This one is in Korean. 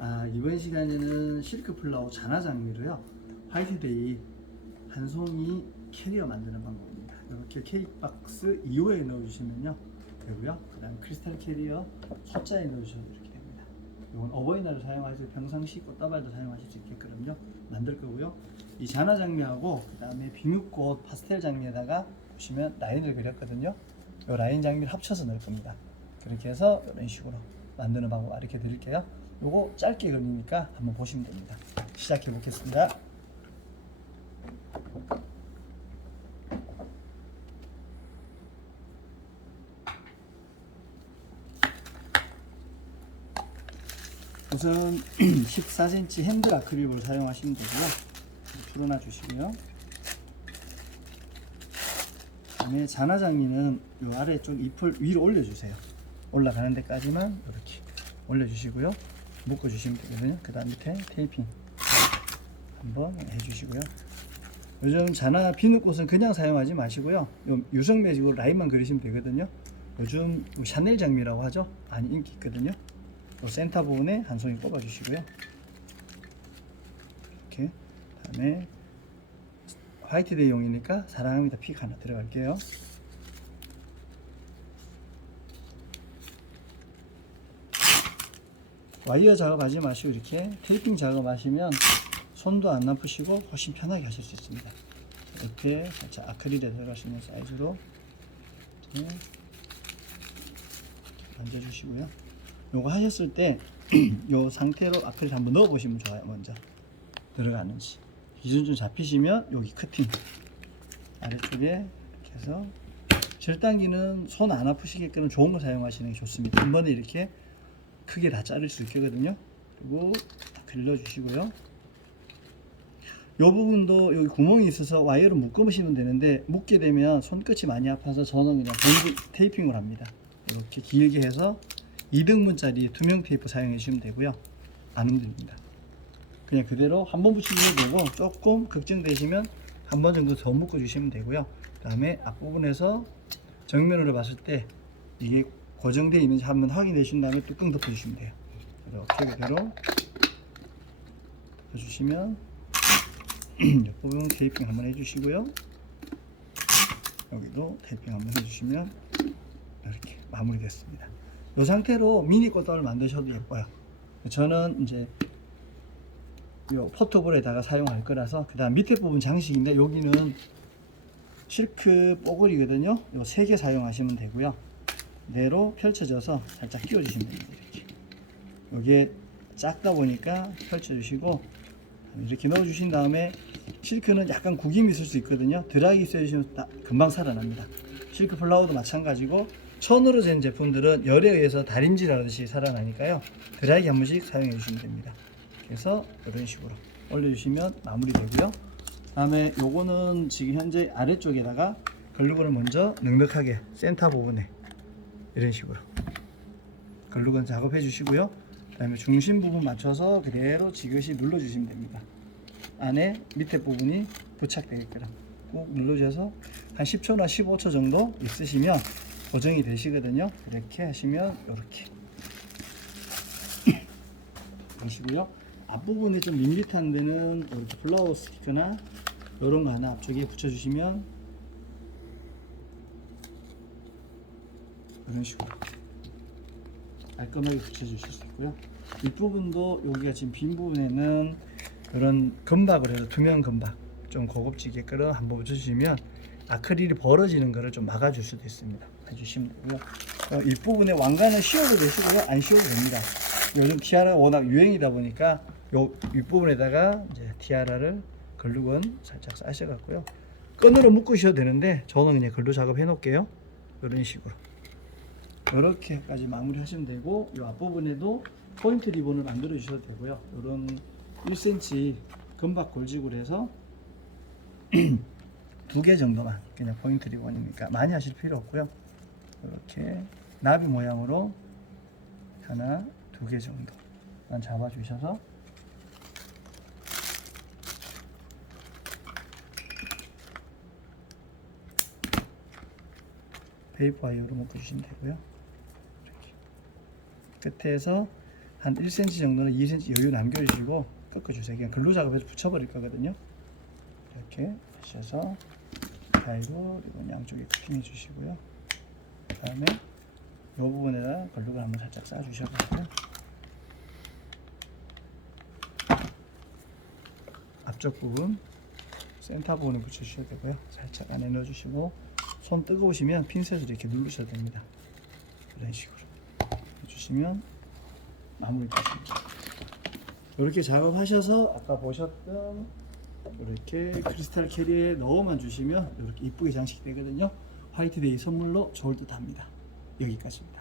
아, 이번 시간에는 실크 플라워 잔화 장미로요. 화이트데이 한 송이 캐리어 만드는 방법입니다. 이렇게 케이크박스 2호에 넣어주시면요 되고요. 그 다음 크리스탈 캐리어 소자에 넣으셔도 이렇게 됩니다. 이건 어버이날을 사용하실 평상시 꽃다발도 사용하실 수 있게끔요 만들 거고요. 이 잔화 장미하고 그 다음에 비묵꽃 파스텔 장미에다가 보시면 라인을 그렸거든요. 이 라인 장미를 합쳐서 넣을 겁니다. 그렇게 해서 이런 식으로 만드는 방법 알려 드릴게요. 요거 짧게 그리니까 한번 보시면 됩니다. 시작해 보겠습니다. 우선 14cm 핸들 아크릴을 사용하시면 되고요. 풀어놔 주시고요. 그다음에 잔화장미는 요 아래쪽 잎을 위로 올려주세요. 올라가는 데까지만 이렇게 올려주시고요. 묶어주시면 되거든요. 그 다음 밑에 테이핑 한번 해주시고요. 요즘 잔화 비누꽃은 그냥 사용하지 마시고요. 요 유성 매직으로 라인만 그리시면 되거든요. 요즘 뭐 샤넬 장미라고 하죠. 많이 인기 있거든요. 요 센터 부분에 한 송이 뽑아주시고요. 이렇게 다음에 화이트데이용이니까 사랑합니다 픽 하나 들어갈게요. 와이어 작업하지 마시고 이렇게 테이핑 작업하시면 손도 안 아프시고 훨씬 편하게 하실 수 있습니다. 이렇게 살짝 아크릴에 들어갈 수 있는 사이즈로 만져주시고요. 요거 하셨을 때 요 상태로 아크릴 한번 넣어 보시면 좋아요. 먼저 들어가는지 기준 좀 잡히시면 여기 커팅 아래쪽에 이렇게 해서 절단기는 손 안 아프시게끔 좋은 거 사용하시는 게 좋습니다. 한 번에 이렇게 크게 다 자를 수 있거든요. 그리고 딱 길러주시고요. 요 부분도 여기 구멍이 있어서 와이어로 묶으시면 되는데 묶게 되면 손끝이 많이 아파서 저는 그냥 본드 테이핑을 합니다. 이렇게 길게 해서 2등분짜리 투명 테이프 사용해 주시면 되고요. 안 흔들립니다. 그냥 그대로 한 번 붙이셔도 되고 조금 걱정되시면 한 번 정도 더 묶어 주시면 되고요. 그 다음에 앞부분에서 정면으로 봤을 때 이게 고정되어 있는지 한번 확인해 주신 다음에 뚜껑 덮어 주시면 돼요. 이렇게 그대로 해주시면 옆부분 테이핑 한번 해주시고요. 여기도 테이핑 한번 해주시면 이렇게 마무리됐습니다. 이 상태로 미니 꽃다발 만드셔도 예뻐요. 저는 이제 요 포토볼에다가 사용할 거라서 그 다음 밑에 부분 장식인데 여기는 실크 뽀글이거든요. 요 세 개 사용하시면 되고요. 내로 펼쳐져서 살짝 끼워주시면 됩니다. 이렇게. 요게 작다 보니까 펼쳐주시고 이렇게 넣어주신 다음에 실크는 약간 구김이 있을 수 있거든요. 드라이기 써주시면 딱 금방 살아납니다. 실크 플라워도 마찬가지고 천으로 된 제품들은 열에 의해서 다림질하듯이 살아나니까요. 드라이기 한 번씩 사용해 주시면 됩니다. 그래서 이런 식으로 올려주시면 마무리되고요. 다음에 요거는 지금 현재 아래쪽에다가 글루건을 먼저 넉넉하게 센터 부분에 이런 식으로 글루건 작업해 주시고요. 그 다음에 중심 부분 맞춰서 그대로 지그시 눌러 주시면 됩니다. 안에 밑에 부분이 부착되게끔 꼭 눌러주셔서 한 10초나 15초 정도 있으시면 고정이 되시거든요. 이렇게 하시면 이렇게 하시고요. 앞부분에 좀 밋밋한 데는 이렇게 플라워 스티커나 이런 거 하나 앞쪽에 붙여주시면 이런 식으로 깔끔하게 붙여주실 수 있고요. 윗부분도 여기가 지금 빈 부분에는 이런 금박을 해서 투명 금박 좀 고급지게 끌어 한번 붙여주시면 아크릴이 벌어지는 것을 좀 막아줄 수도 있습니다. 해주시면 되고요. 어, 윗부분에 왕관을 씌워도 되시고요. 안 씌워도 됩니다. 요즘 티아라 워낙 유행이다 보니까 요 윗부분에다가 이제 티아라를 글루건 살짝 싸셔갖고요. 끈으로 묶으셔도 되는데 저는 그냥 글루 작업 해놓을게요. 이런 식으로. 이렇게까지 마무리하시면 되고 이 앞부분에도 포인트 리본을 만들어 주셔도 되고요. 이런 1cm 금박 골직으로 해서 두 개 정도만 그냥 포인트 리본이니까 많이 하실 필요 없고요. 이렇게 나비 모양으로 하나 두 개 정도만 잡아 주셔서 베이프 와이어로 묶어주시면 되고요. 끝에서 한 1cm 정도는 2cm 여유 남겨주시고 꺾어주세요. 그냥 글루 작업해서 붙여버릴 거거든요. 이렇게 하셔서 가위로 그리고 양쪽에 커팅해 주시고요. 그 다음에 이 부분에다 글루를 한번 살짝 싸주셔가지고 앞쪽 부분 센터 부분에 붙여주셔야 되고요. 살짝 안에 넣어주시고 손 뜨거우시면 핀셋으로 이렇게 누르셔야 됩니다. 이런 식으로 해 주시면 마무리 됐습니다. 이렇게 작업하셔서 아까 보셨던 이렇게 크리스탈 캐리에 넣어만 주시면 이렇게 이쁘게 장식되거든요. 화이트데이 선물로 좋을 듯합니다. 여기까지입니다.